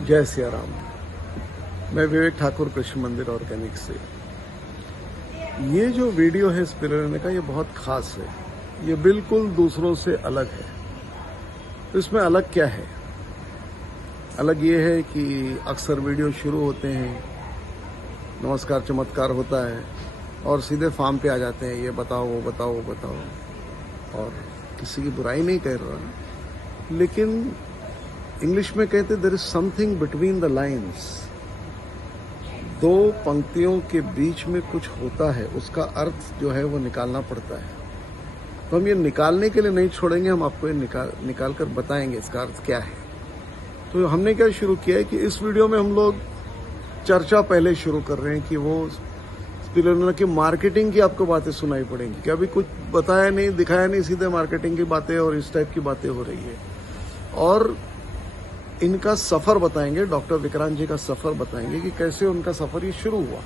जय सिया राम। मैं विवेक ठाकुर कृष्ण मंदिर ऑर्गेनिक से। ये जो वीडियो है स्पिरुलिना का, ये बहुत खास है। ये बिल्कुल दूसरों से अलग है। तो इसमें अलग क्या है? अलग ये है कि अक्सर वीडियो शुरू होते हैं, नमस्कार चमत्कार होता है और सीधे फार्म पे आ जाते हैं, ये बताओ वो बताओ वो बताओ। और किसी की बुराई नहीं कर रहा, लेकिन इंग्लिश में कहते there is something between the lines. दो पंक्तियों के बीच में कुछ होता है, उसका अर्थ जो है वो निकालना पड़ता है। तो हम ये निकालने के लिए नहीं छोड़ेंगे, हम आपको ये निकाल कर बताएंगे इसका अर्थ क्या है। तो हमने क्या शुरू किया है कि इस वीडियो में हम लोग चर्चा पहले शुरू कर रहे हैं कि वो स्पिरुलिना की मार्केटिंग की आपको बातें सुनाई पड़ेंगी कि अभी कुछ बताया नहीं, दिखाया नहीं, सीधे मार्केटिंग की बातें और इस टाइप की बातें हो रही है। और इनका सफर बताएंगे, डॉक्टर विक्रांत जी का सफर बताएंगे कि कैसे उनका सफर ये शुरू हुआ,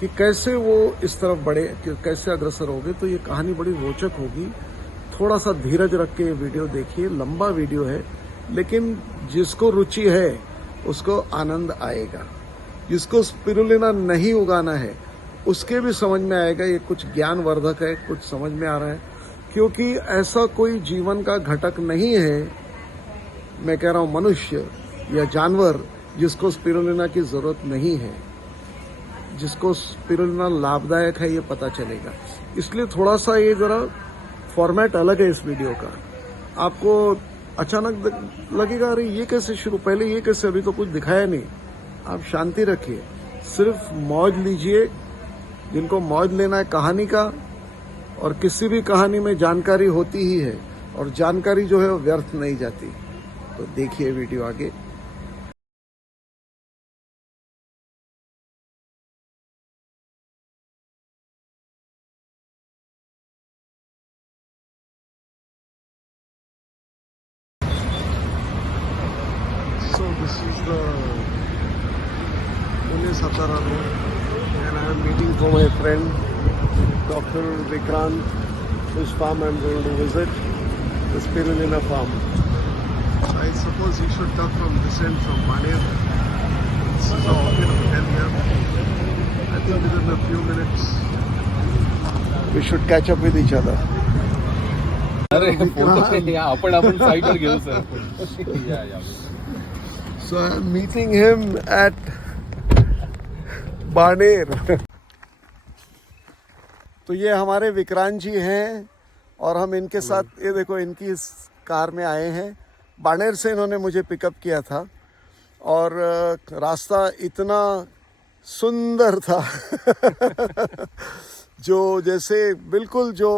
कि कैसे वो इस तरफ बढ़े, कि कैसे अग्रसर हो गए। तो ये कहानी बड़ी रोचक होगी। थोड़ा सा धीरज रख के वीडियो देखिए, लंबा वीडियो है, लेकिन जिसको रुचि है उसको आनंद आएगा। जिसको स्पिरुलिना नहीं उगाना है उसके भी समझ में आएगा। ये कुछ ज्ञानवर्धक है, कुछ समझ में आ रहा है, क्योंकि ऐसा कोई जीवन का घटक नहीं है, मैं कह रहा हूं मनुष्य या जानवर, जिसको स्पिरुलिना की जरूरत नहीं है। जिसको स्पिरुलिना लाभदायक है ये पता चलेगा। इसलिए थोड़ा सा ये जरा फॉर्मेट अलग है इस वीडियो का। आपको अचानक लगेगा अरे ये कैसे शुरू, पहले ये कैसे, अभी तो कुछ दिखाया नहीं। आप शांति रखिए, सिर्फ मौज लीजिए। जिनको मौज लेना है कहानी का, और किसी भी कहानी में जानकारी होती ही है, और जानकारी जो है वो व्यर्थ नहीं जाती। तो देखिए वीडियो आगे। So this is the Pune Satara road, and I am meeting for my friend Dr. Vikrant, whose farm I am going to visit, the Spirulina farm. So I suppose he should come from this end, from Baner. This is the orchid hotel here. I think within a few minutes we should catch up with each other. अरे photo आपण साईडवर घेऊ sir. या So I am meeting him at Baner. तो ये हमारे विक्रांत जी हैं, और हम इनके साथ, ये देखो इनकी इस कार में आए हैं। बानेर से इन्होंने मुझे पिकअप किया था, और रास्ता इतना सुंदर था जो जैसे बिल्कुल जो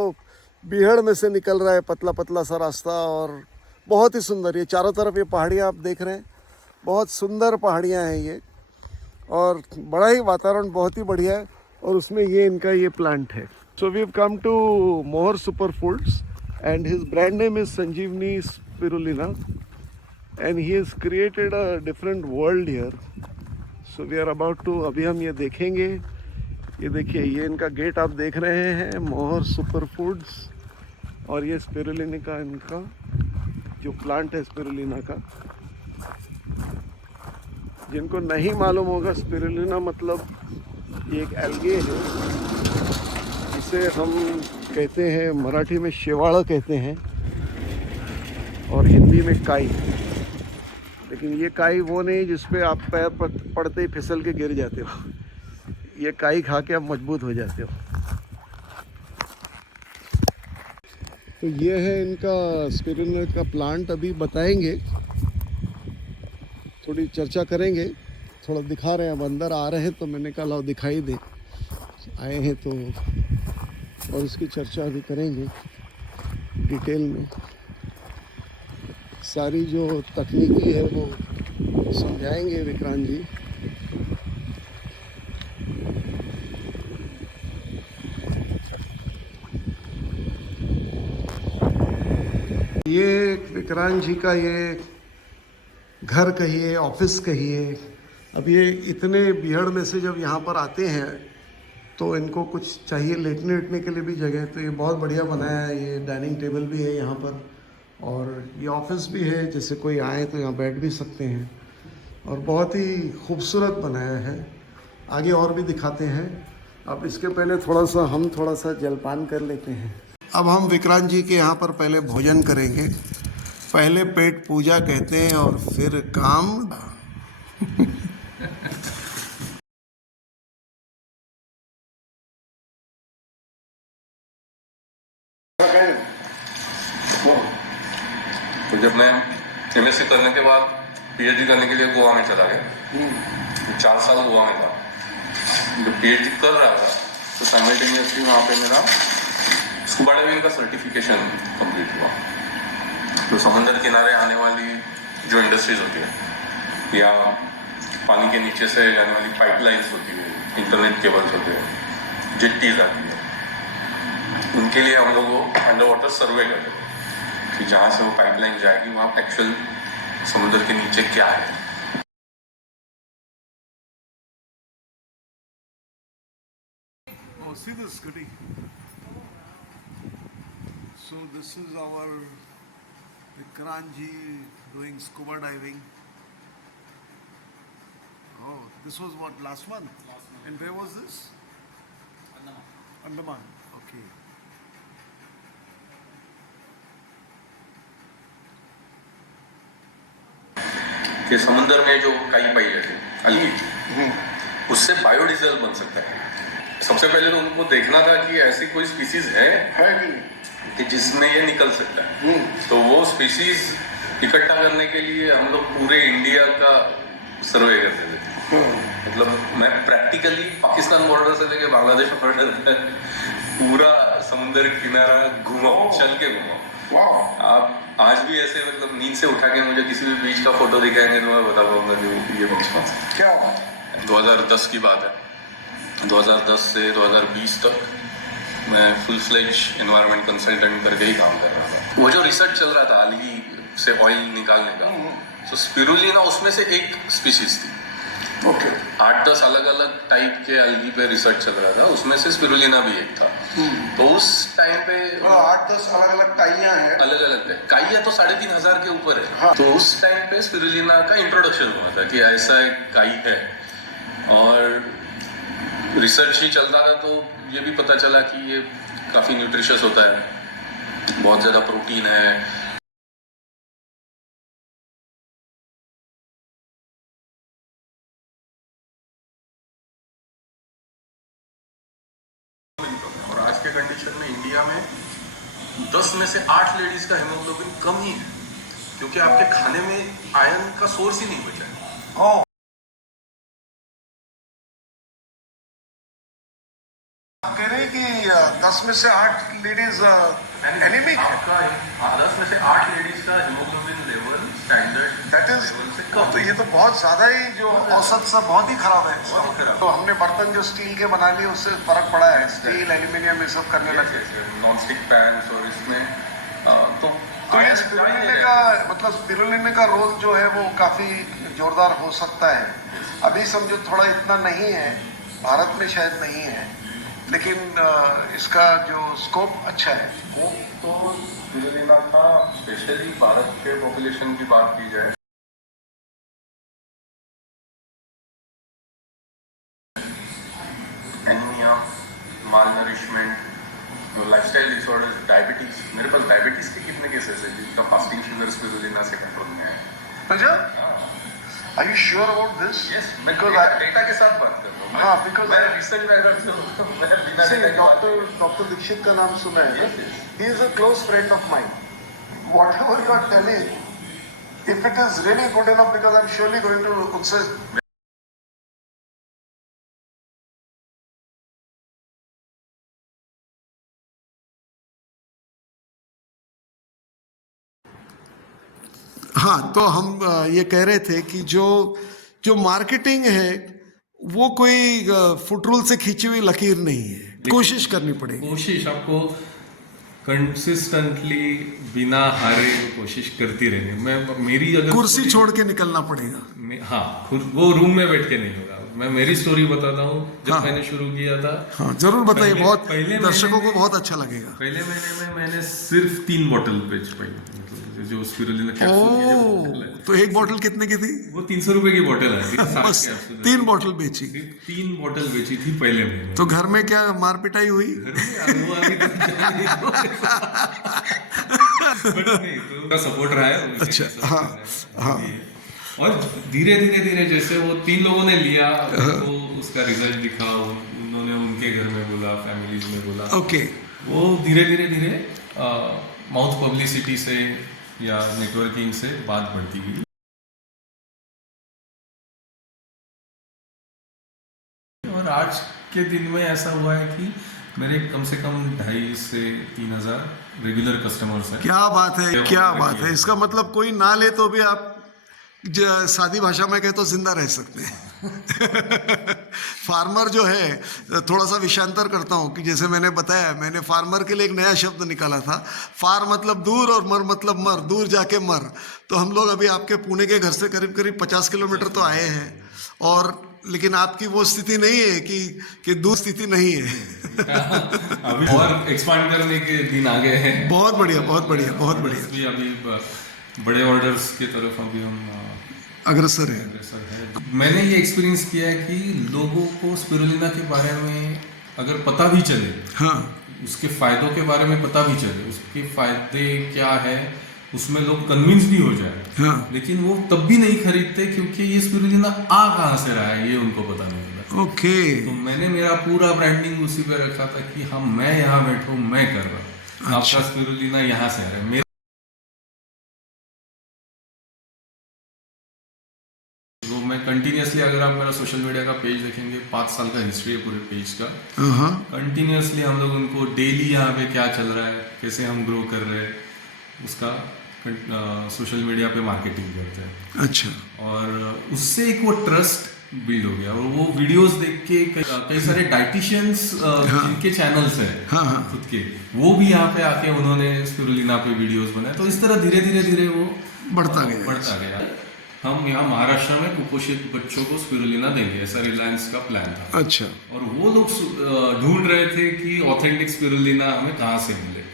बीहड़ में से निकल रहा है, पतला पतला सा रास्ता, और बहुत ही सुंदर। ये चारों तरफ ये पहाड़ियाँ आप देख रहे हैं, बहुत सुंदर पहाड़ियाँ हैं ये, और बड़ा ही वातावरण बहुत ही बढ़िया है। और उसमें ये इनका ये प्लांट है। So we have come to Mohar super foods, and his brand name is Sanjeevani spirulina, and he has created a different world here. So we are about to, अभी हम ये देखेंगे। ये देखिए, ये इनका गेट आप देख रहे हैं, मोहर सुपर फूड्स। और ये स्पिरुलिना का इनका जो प्लांट है स्पिरुलिना का, जिनको नहीं मालूम होगा, स्पिरुलिना मतलब ये एक एल्गे है, इसे हम कहते हैं मराठी में शेवाड़ा कहते हैं, और हिंदी में काई। लेकिन ये काई वो नहीं जिसपे आप पैर पड़ते ही फिसल के गिर जाते हो। ये काई खा के आप मजबूत हो जाते हो। तो ये है इनका स्पिरुलिना का प्लांट। अभी बताएंगे, थोड़ी चर्चा करेंगे, थोड़ा दिखा रहे हैं। अब अंदर आ रहे हैं तो मैंने कहा लाओ दिखाई दे, आए हैं तो, और इसकी चर्चा अभी करेंगे डिटेल में। सारी जो तकनीकी है वो समझाएंगे विक्रांत जी। ये विक्रांत जी का ये घर कहिए, ऑफिस कहिए। अब ये इतने भीड़ में से जब यहाँ पर आते हैं तो इनको कुछ चाहिए लेटने वेटने के लिए भी जगह, तो ये बहुत बढ़िया बनाया है। ये डाइनिंग टेबल भी है यहाँ पर, और ये ऑफिस भी है, जैसे कोई आए तो यहाँ बैठ भी सकते हैं। और बहुत ही खूबसूरत बनाया है। आगे और भी दिखाते हैं। अब इसके पहले हम थोड़ा सा जलपान कर लेते हैं। अब हम विक्रांत जी के यहाँ पर पहले भोजन करेंगे। पहले पेट पूजा कहते हैं और फिर काम। तो जब मैं एमएससी करने के बाद पीएचडी करने के लिए गोवा में चला गया। 4 साल गोवा में था। जब पीएचडी कर रहा था तो साइमल्टेनियसली वहाँ पे मेरा स्कूबा डाइविंग का सर्टिफिकेशन कंप्लीट हुआ। तो समंदर किनारे आने वाली जो इंडस्ट्रीज होती है या पानी के नीचे से जाने वाली पाइपलाइंस होती है, इंटरनेट केबल्स होते हैं, जेट्टीज आती है, उनके लिए हम लोग वो अंडर वाटर सर्वे करते हैं कि जहाँ से वो पाइपलाइन जाएगी वहाँ एक्चुअल समुद्र के नीचे क्या है। See this, Goody. So this is our Vikrant ji doing scuba diving. Oh, this was what, last month? And where was this? Andaman. Okay. कि समुद्र में जो काई पाई जाती है अलगी, उससे बायोडीजल बन सकता है। सबसे पहले तो उनको देखना था कि ऐसी कोई स्पीसीज है कि जिसमें ये निकल सकता है। तो वो स्पीसीज इकट्ठा करने के लिए हम लोग पूरे इंडिया का सर्वे करते थे। मतलब मैं प्रैक्टिकली पाकिस्तान बॉर्डर से लेके बांग्लादेश बॉर्डर तक पूरा समुद्र किनारा घूमा, चल के घूमा। आप आज भी ऐसे मतलब नींद से उठा के मुझे किसी भी बीच का फोटो दिखाएंगे तो मैं बता पाऊंगा कि ये बीच कौन सा। क्या 2010 की बात है। 2010 से 2020 तक मैं फुल फ्लेज एनवायरनमेंट कंसल्टेंट करके ही काम कर रहा था। वो जो रिसर्च चल रहा था अलगी से ऑयल निकालने का, तो स्पिरुलिना उसमें से एक स्पीशीज थी। 8-10 अलग अलग टाइप के अलगी पे रिसर्च चल रहा था, उसमें से स्पिरुलिना भी एक था। तो उस टाइम पे 8-10 अलग अलग काइयां हैं। अलग अलग काइया तो 3500 के ऊपर है। हाँ। तो उस टाइम पे स्पिरुलिना का इंट्रोडक्शन हुआ था कि ऐसा एक काई है, और रिसर्च ही चलता था। तो ये भी पता चला कि ये काफी न्यूट्रिशियस होता है, बहुत ज्यादा प्रोटीन है। और आज के कंडीशन में इंडिया में 10 में से 8 लेडीज का हेमोग्लोबिन कम ही है, क्योंकि आपके खाने में आयरन का सोर्स ही नहीं बचा है। कह रहे हैं कि 10 में से 8 लेडीज एनीमिक है। 10 में से 8 लेडीज का haemoglobin level standard that is तो ये तो बहुत ज्यादा ही जो औसत सा बहुत ही खराब है। बहुत खराब। तो हमने बर्तन जो स्टील के बना लिए उससे फर्क पड़ा है। स्टील एल्यूमिनियम ये सब करने लगे, नॉन स्टिक पैन्स, और इसमें तो ये स्पिरुलिना का मतलब स्पिरुलिना का रोल जो है वो काफी जोरदार हो सकता है। अभी समझो थोड़ा इतना नहीं है, भारत में शायद नहीं है, लेकिन इसका जो स्कोप अच्छा है। वो तो स्पिरुलिना का स्पेशली भारत के पॉपुलेशन की बात की जाए, एनीमिया, मालनरिशमेंट, लाइफस्टाइल डिसऑर्डर्स, डायबिटीज। मेरे पास डायबिटीज के कितने केसेस है जिनका फास्टिंग शुगर स्पिरुलिना से कंट्रोल में है। अच्छा, Are you sure about this? Yes, मैं because डेटा के साथ बात कर रहा हूँ। हाँ, because मैं रिसर्च बैकग्राउंड से हूँ, मैं बिना डेटा के बात कर रहा हूँ। डॉक्टर दीक्षित का नाम सुना है। Yes, yes. He is a close friend of mine. Whatever you are telling, if it is really good enough, because I'm surely going to उनसे हाँ, तो हम ये कह रहे थे कि जो मार्केटिंग है वो कोई फुट रूल से खींची हुई लकीर नहीं है। कोशिश करनी पड़ेगी। कोशिश आपको कंसिस्टेंटली बिना हारे कोशिश करती रहनी। मैं मेरी अगर कुर्सी छोड़ के निकलना पड़ेगा। हाँ, वो रूम में बैठ के नहीं होगा। मैं मेरी स्टोरी बताता हूँ। जब हाँ, मैंने शुरू किया था, हाँ जरूर बताइए, बहुत पहले दर्शकों को बहुत अच्छा लगेगा। पहले महीने में मैंने सिर्फ 3 बॉटल बेच पाई, मतलब बोलते हैं, जो स्पिरुलिना कैप्सूल की जो बोतल है, तो एक बोतल कितने की थी? वो 300 रुपए की बोतल है, 60 बस कैप्सूल है। 3 बोतल बेची। सिर्फ 3 बोतल बेची थी पहले महीने। तो घर में क्या मार पिटाई हुई? घर में यार वो अभी तक जाने दो। बट नहीं, तो उनका सपोर्ट रहा है। अच्छा, हाँ, हाँ। और धीरे धीरे धीरे जैसे वो 3 लोगों ने लिया, तो उसका रिजल्ट दिखा, उन्होंने उनके घर में बोला, फैमिलीज में बोला, ओके। वो धीरे धीरे धीरे माउथ पब्लिसिटी से या नेटवर्किंग से बात बढ़ती गई। और आज के दिन में ऐसा हुआ है कि मेरे कम से कम 2,500 से 3,000 रेगुलर कस्टमर्स हैं। क्या बात है, क्या बात है। इसका मतलब कोई ना ले तो भी आप सादी भाषा में कहे तो जिंदा रह सकते हैं। फार्मर जो है, थोड़ा सा विषयांतर करता हूँ कि जैसे मैंने बताया, मैंने फार्मर के लिए एक नया शब्द निकाला था। फार मतलब दूर और मर मतलब मर, दूर जाके मर। तो हम लोग अभी आपके पुणे के घर से करीब करीब 50 किलोमीटर तो आए हैं, और लेकिन आपकी वो स्थिति नहीं है कि दूर स्थिति नहीं है। अभी और एक्सपांड करने के दिन आ गए हैं। बहुत बढ़िया, बहुत बढ़िया, बहुत बढ़िया। इसलिए अभी बड़े ऑर्डर्स की तरफ अभी हम अग्रसर है। अग्रसर है। मैंने ये एक्सपीरियंस किया है कि लोगों को स्पिरुलिना के बारे में अगर पता भी चले, हाँ, उसके फायदों के बारे में पता भी चले, उसके फायदे क्या है, उसमें लोग कन्विंस भी हो जाए, हाँ, लेकिन वो तब भी नहीं खरीदते क्योंकि ये स्पिरुलिना आ कहाँ से रहा है ये उनको पता नहीं होता। ओके। तो मैंने मेरा पूरा ब्रांडिंग उसी पे रखा था कि हाँ, मैं यहाँ बैठा हूँ, मैं कर रहा हूँ, आपका स्पिरुलिना यहाँ से आ रहा है। तो मैं कंटिन्यूसली, अगर आप मेरा सोशल मीडिया का पेज देखेंगे, 5 साल का हिस्ट्री है पूरे पेज का। कंटिन्यूसली हम लोग उनको डेली यहाँ पे क्या चल रहा है, कैसे हम ग्रो कर रहे हैं, उसका सोशल मीडिया पे मार्केटिंग करते हैं। अच्छा। और उससे एक वो ट्रस्ट बिल्ड हो गया। और वो वीडियोस देख के कई सारे डाइटिशियंस जिनके चैनल्स हैं, हाँ, खुद के, वो भी यहाँ पे आके उन्होंने स्पिरुलिना पे वीडियोस बनाए। तो इस तरह धीरे धीरे धीरे वो बढ़ता गया। हम यहाँ महाराष्ट्र में कुपोषित बच्चों को स्पिरुलिना देंगे, ऐसा रिलायंस का प्लान था। अच्छा। और वो लोग ढूंढ रहे थे कि ऑथेंटिक स्पिरुलिना हमें कहाँ से मिले।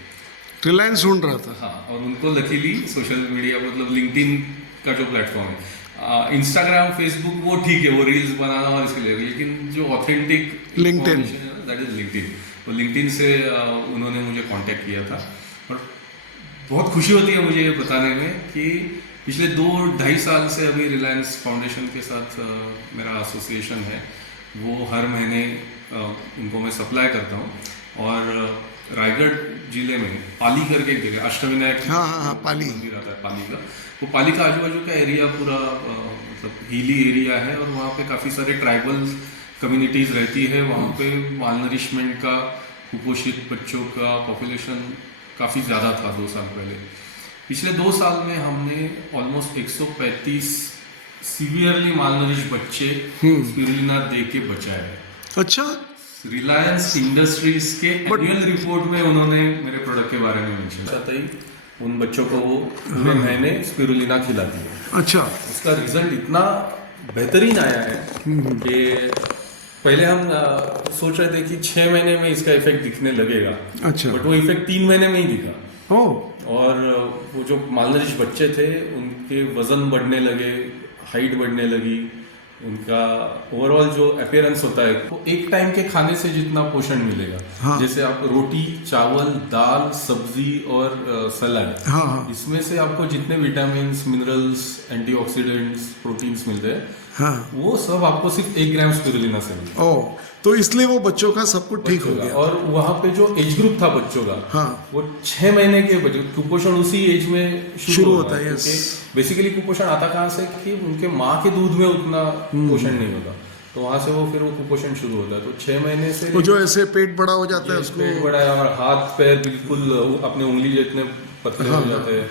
रिलायंस ढूंढ रहा था। हाँ, और उनको लकीली सोशल मीडिया, मतलब लिंक्डइन का जो प्लेटफॉर्म है, इंस्टाग्राम, फेसबुक, वो ठीक है, वो रील्स बनाना और इसके लिए, लेकिन जो authentic LinkedIn, that is LinkedIn. तो लिंक्डइन से उन्होंने मुझे कांटेक्ट किया था। और बहुत खुशी होती है मुझे ये बताने में कि पिछले 2-2.5 साल से अभी रिलायंस फाउंडेशन के साथ मेरा एसोसिएशन है। वो हर महीने उनको मैं सप्लाई करता हूँ। और रायगढ़ जिले में पाली करके एक जगह, अष्टविनायक पाली मंदिर आता है पाली का। वो पाली का आजू बाजू का एरिया पूरा मतलब हिली एरिया है, और वहाँ पे काफ़ी सारे ट्राइबल कम्युनिटीज़ रहती है। वहाँ पे मालनरिशमेंट का, कुपोषित बच्चों का पॉपुलेशन काफ़ी ज़्यादा था 2 साल पहले। पिछले 2 साल में हमने ऑलमोस्ट 135 सीवियरली मालनरिश बच्चे स्पिरुलिना दे के बचाए। अच्छा। रिलायंस इंडस्ट्रीज के एनुअल रिपोर्ट में उन्होंने मेरे प्रोडक्ट के बारे में मेंशन किया था। उन बच्चों को वो पूरे महीने स्पिरुलिना खिलाती है। अच्छा। उसका रिजल्ट इतना बेहतरीन आया है कि पहले हम सोच रहे थे कि 6 महीने में इसका इफेक्ट दिखने लगेगा। अच्छा। बट वो इफेक्ट 3 महीने में ही दिखा। और वो जो मालनरिश बच्चे थे, उनके वजन बढ़ने लगे, हाइट बढ़ने लगी, उनका ओवरऑल जो अपीयरेंस होता है, वो एक टाइम के खाने से जितना पोषण मिलेगा। हाँ। जैसे आप रोटी, चावल, दाल, सब्जी और सलाद, हाँ, इसमें से आपको जितने विटामिन, मिनरल्स, एंटीऑक्सीडेंट्स, प्रोटीन्स मिलते हैं, हाँ, वो सब आपको सिर्फ 1 ग्राम स्पिरुलिना से मिलता है। तो इसलिए वो बच्चों का सब कुछ ठीक हो गया। और वहाँ पे जो एज ग्रुप था बच्चों का, हाँ, वो 6 महीने के बच्चे, कुपोषण उसी एज में शुरू होता है। बेसिकली कुपोषण आता कहाँ से कि उनके माँ के दूध में उतना पोषण नहीं होता, तो वहाँ से वो फिर वो कुपोषण शुरू होता है। तो 6 महीने से वो जो ऐसे पेट बड़ा हो जाता है, उसको पेट बड़ा है, और हाथ पैर बिल्कुल अपने उंगली जितने पतले हो जाते हैं,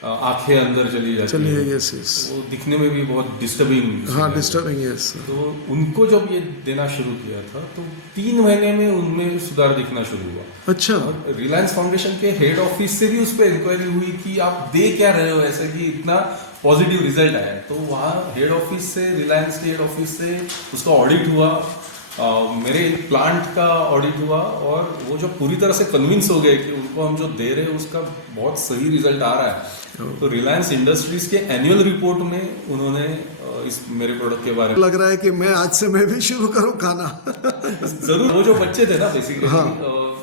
आंखें अंदर चली जाती है, यस, वो दिखने में भी बहुत डिस्टर्बिंग, हाँ, डिस्टर्बिंग, यस। तो उनको जब ये देना शुरू किया था, तो 3 महीने में उनमें सुधार दिखना शुरू हुआ। अच्छा। और रिलायंस फाउंडेशन के हेड ऑफिस से भी उस पर इंक्वायरी हुई कि आप दे क्या रहे हो ऐसे कि इतना पॉजिटिव रिजल्ट आया। तो वहाँ हेड ऑफिस से, रिलायंस के हेड ऑफिस से उसका ऑडिट हुआ, मेरे प्लांट का ऑडिट हुआ और वो जो पूरी तरह से कन्विंस हो गए कि उनको हम जो दे रहे हैं उसका बहुत सही रिजल्ट आ रहा है। तो रिलायंस इंडस्ट्रीज के एनुअल रिपोर्ट में उन्होंने इस मेरे प्रोडक्ट के बारे में लग रहा है कि मैं आज से मैं भी शुरू करूं खाना। जरूर। वो जो बच्चे थे ना बेसिकली,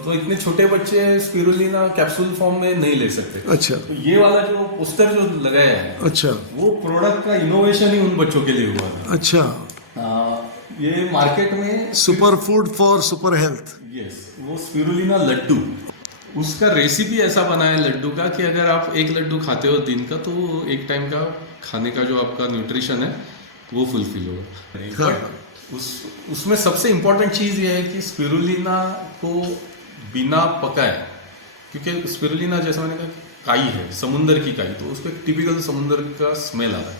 तो इतने छोटे बच्चे स्पिरुलिना कैप्सूल फॉर्म में नहीं ले सकते। अच्छा। तो ये वाला जो पोस्टर जो लगाया है, अच्छा, वो प्रोडक्ट का इनोवेशन ही उन बच्चों के लिए हुआ था। अच्छा। ये मार्केट में super food for super health. Yes, वो स्पिरुलिना लड्डू, उसका रेसिपी ऐसा बना है लड्डू का कि अगर आप एक लड्डू खाते हो दिन का, तो एक टाइम का खाने का जो आपका न्यूट्रिशन है वो फुलफिल होगा। बट उसमें सबसे इम्पोर्टेंट चीज़ ये है कि स्पिरुलिना को बिना पकाए, क्योंकि स्पिरुलिना जैसा मैंने कहा काई है, समुंदर की काई, तो उसको एक टिपिकल समुंदर का स्मेल आता है।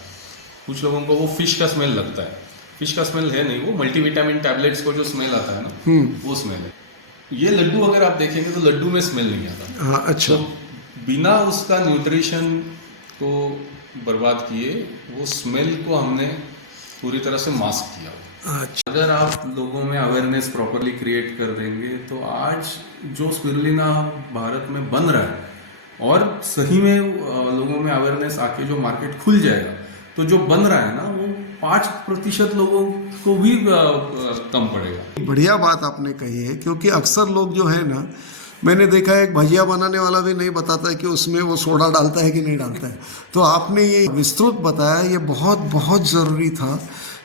कुछ लोगों को वो फिश का स्मेल लगता है, फिश का स्मेल है नहीं, वो मल्टीविटामिन टैबलेट्स को जो स्मेल आता है ना, वो स्मेल है। ये लड्डू अगर आप देखेंगे तो लड्डू में स्मेल नहीं आता। हाँ, अच्छा। तो बिना उसका न्यूट्रिशन को बर्बाद किए वो स्मेल को हमने पूरी तरह से मास्क किया। अच्छा। अगर आप लोगों में अवेयरनेस प्रॉपरली क्रिएट कर देंगे तो आज जो स्पिरुलिना भारत में बन रहा है और सही में लोगों में अवेयरनेस आके जो मार्केट खुल जाएगा, तो जो बन रहा है ना वो 5% लोगों को भी कम पड़ेगा। बढ़िया बात आपने कही है, क्योंकि अक्सर लोग जो है ना, मैंने देखा है एक भजिया बनाने वाला भी नहीं बताता है कि उसमें वो सोडा डालता है कि नहीं डालता है। तो आपने ये विस्तृत बताया, ये बहुत बहुत ज़रूरी था,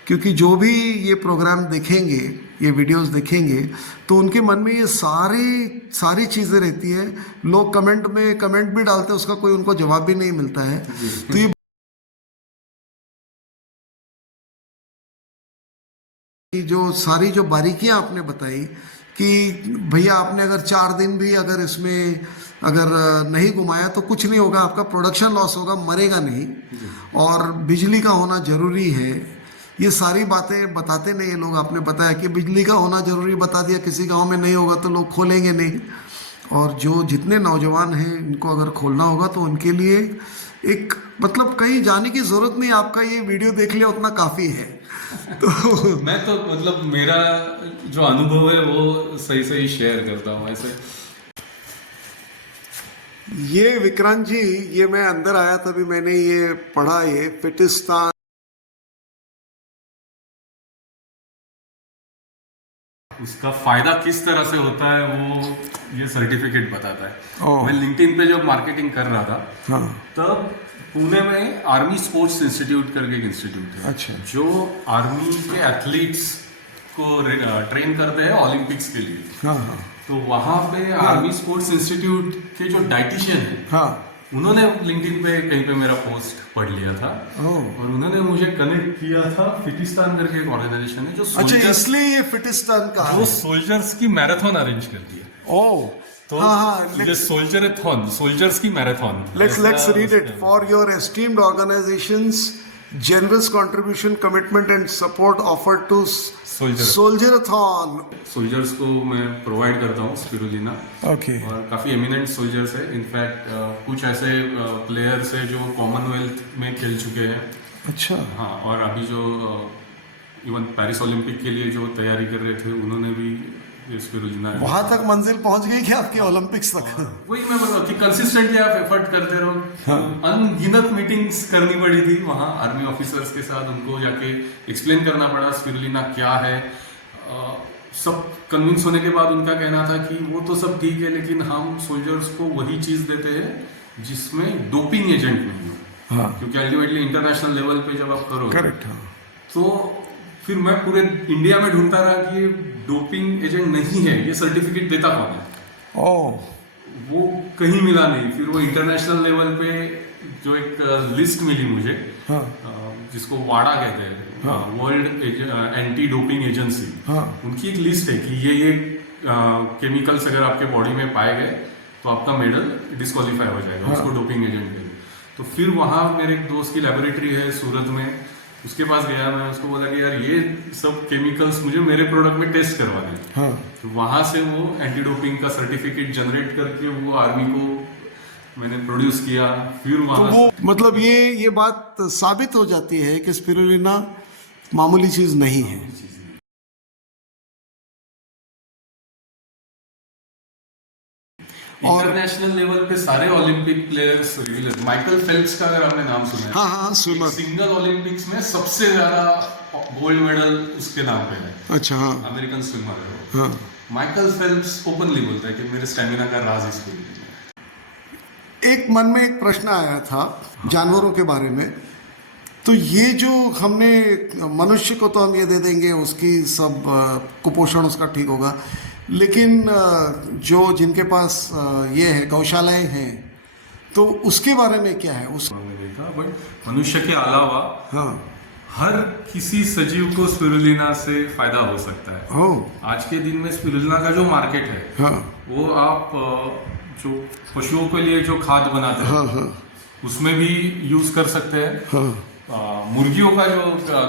क्योंकि जो भी ये प्रोग्राम देखेंगे, ये वीडियोस देखेंगे, तो उनके मन में ये सारी चीज़ें रहती है। लोग कमेंट भी डालते हैं, उसका कोई उनको जवाब भी नहीं मिलता है। तो ये जो बारीकियां आपने बताई कि भैया आपने अगर 4 दिन भी अगर इसमें नहीं घुमाया तो कुछ नहीं होगा, आपका प्रोडक्शन लॉस होगा, मरेगा नहीं, और बिजली का होना जरूरी है। ये सारी बातें बताते नहीं ये लोग। आपने बताया कि बिजली का होना जरूरी बता दिया, किसी गांव में नहीं होगा तो लोग खोलेंगे नहीं। और जो जितने नौजवान हैं इनको अगर खोलना होगा तो उनके लिए एक मतलब कहीं जाने की जरूरत नहीं, आपका ये वीडियो देख लिया उतना काफ़ी है। तो मैं तो मतलब मेरा जो अनुभव है वो सही शेयर करता हूँ ऐसे। ये विक्रांत जी, ये मैं अंदर आया तभी मैंने ये पढ़ा, ये फिटिस्तान उसका फायदा किस तरह से होता है वो ये सर्टिफिकेट बताता है। मैं लिंक्डइन पे जब मार्केटिंग कर रहा था, हाँ, तब पुणे में आर्मी स्पोर्ट्स इंस्टीट्यूट करके एक इंस्टीट्यूट है। अच्छा। जो आर्मी के एथलीट्स को ट्रेन करते हैं ओलंपिक्स के लिए। हाँ, हाँ, तो वहाँ पे आर्मी स्पोर्ट्स इंस्टीट्यूट के जो डाइटिशियन है, हाँ, उन्होंने लिंक्डइन पे कहीं पे मेरा पोस्ट पढ़ लिया था और उन्होंने मुझे कनेक्ट किया था। फिटिस्तान करके एक ऑर्गेनाइजेशन है जो अच्छा, इसलिए ये फिटिस्तान का जो सोल्जर्स की मैराथन अरेंज करती है। ओह, तो हाँ, सोल्जर्स की marathon. let's read it. For your esteemed organization's generous contribution, commitment and support offered to Soldierathon. Soldiers को मैं प्रोवाइड करता हूँ स्पिरुलिना। Okay. और काफ़ी एमिनेंट सोल्जर्स है। इनफैक्ट कुछ ऐसे प्लेयर्स है जो कॉमनवेल्थ में खेल चुके हैं। अच्छा। हाँ, और अभी जो इवन पेरिस ओलंपिक के लिए जो तैयारी कर रहे थे उन्होंने भी स्पिरुलिना। वहां तक मंजिल पहुंच गई क्या आपकी ओलंपिक्स तक? वही मैं बोल रहा हूँ कि कंसिस्टेंटली आप एफर्ट करते रहो। हाँ। अनगिनत मीटिंग्स करनी पड़ी थी वहाँ आर्मी ऑफिसर्स के साथ, उनको जाके एक्सप्लेन करना पड़ा स्पिरुलिना क्या है। सब कन्विंस होने के बाद उनका कहना था कि वो तो सब ठीक है, लेकिन हम सोल्जर्स को वही चीज देते हैं जिसमें डोपिंग एजेंट नहीं हो। हाँ। क्योंकि अल्टीमेटली इंटरनेशनल लेवल पे जब आप करो, करेक्ट, हाँ, तो फिर मैं पूरे इंडिया में ढूंढता रहा कि ये डोपिंग एजेंट नहीं है, ये सर्टिफिकेट देता कौन है। ओह, वो कहीं मिला नहीं। फिर वो इंटरनेशनल लेवल पे जो एक लिस्ट मिली मुझे, हाँ, जिसको वाडा कहते हैं, वर्ल्ड एंटी डोपिंग एजेंसी, हाँ, उनकी एक लिस्ट है कि ये केमिकल्स अगर आपके बॉडी में पाए गए तो आपका मेडल डिस्क्वालीफाई हो जाएगा। हाँ, उसको डोपिंग एजेंट कहते हैं। तो फिर वहाँ मेरे एक दोस्त की लेबोरेटरी है सूरत में, उसके पास गया मैं, उसको बोला कि यार ये सब केमिकल्स मुझे मेरे प्रोडक्ट में टेस्ट करवाने हैं। हाँ, तो वहां से वो एंटी डोपिंग का सर्टिफिकेट जनरेट करके वो आर्मी को मैंने प्रोड्यूस किया। फिर वहां तो वो मतलब ये बात साबित हो जाती है कि स्पिरुलिना मामूली चीज नहीं है। इंटरनेशनल लेवल पे सारे Olympic players regular, Michael Phelps का अगर आपने नाम सुना है, हाँ हाँ स्विमर, सिंगल ओलंपिक्स में सबसे ज्यादा गोल्ड मेडल उसके नाम पे है। अच्छा हाँ अमेरिकन स्विमर है वो। हाँ। माइकल फेल्प्स ओपनली बोलता है कि मेरे स्टेमिना का राज इस स्विमिंग में है। एक मन में एक प्रश्न आया था जानवरों के बारे में, तो ये जो हमने मनुष्य को तो हम ये दे देंगे, उसकी सब कुपोषण उसका ठीक होगा, लेकिन जो जिनके पास ये है गौशालाएं हैं, तो उसके बारे में क्या है उस हमने देखा, बट मनुष्य के अलावा हाँ हर किसी सजीव को स्पिरुलिना से फायदा हो सकता है। हो आज के दिन में स्पिरुलिना का जो मार्केट है, हाँ वो आप जो पशुओं के लिए जो खाद बनाते हैं हाँ हाँ उसमें भी यूज कर सकते हैं। हाँ मुर्गियों का जो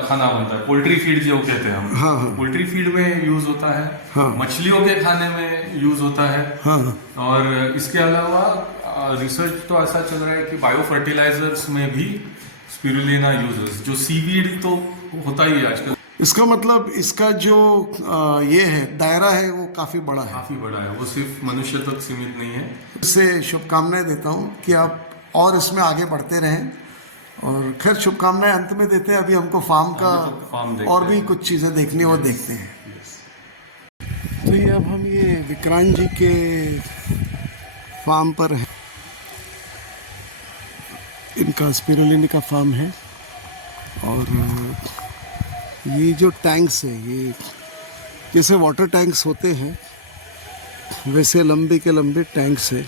खाना बनता है, पोल्ट्री फीड जो कहते हैं हम, हाँ, हाँ। पोल्ट्री फीड में यूज होता है, हाँ। मछलियों के खाने में यूज होता है। हाँ और इसके अलावा रिसर्च तो ऐसा चल रहा है कि बायो फर्टिलाइजर्स में भी स्पिरुलिना यूजेस, जो सीवीड तो होता ही है आजकल। इसका मतलब इसका जो ये है दायरा है वो काफी बड़ा है, काफी बड़ा है, वो सिर्फ मनुष्य तक सीमित नहीं है। इससे शुभकामनाएं देता हूँ कि आप और इसमें आगे बढ़ते रहें, और खैर शुभकामनाएं अंत में देते हैं। अभी हमको फार्म का फार्म देखते और भी हैं। कुछ चीज़ें देखनी और देखते हैं। तो ये अब हम ये विक्रांत जी के फार्म पर हैं। इनका स्पिरुलिना का फार्म है, और ये जो टैंक्स है, ये जैसे वाटर टैंक्स होते हैं वैसे लंबे के लंबे टैंक्स है।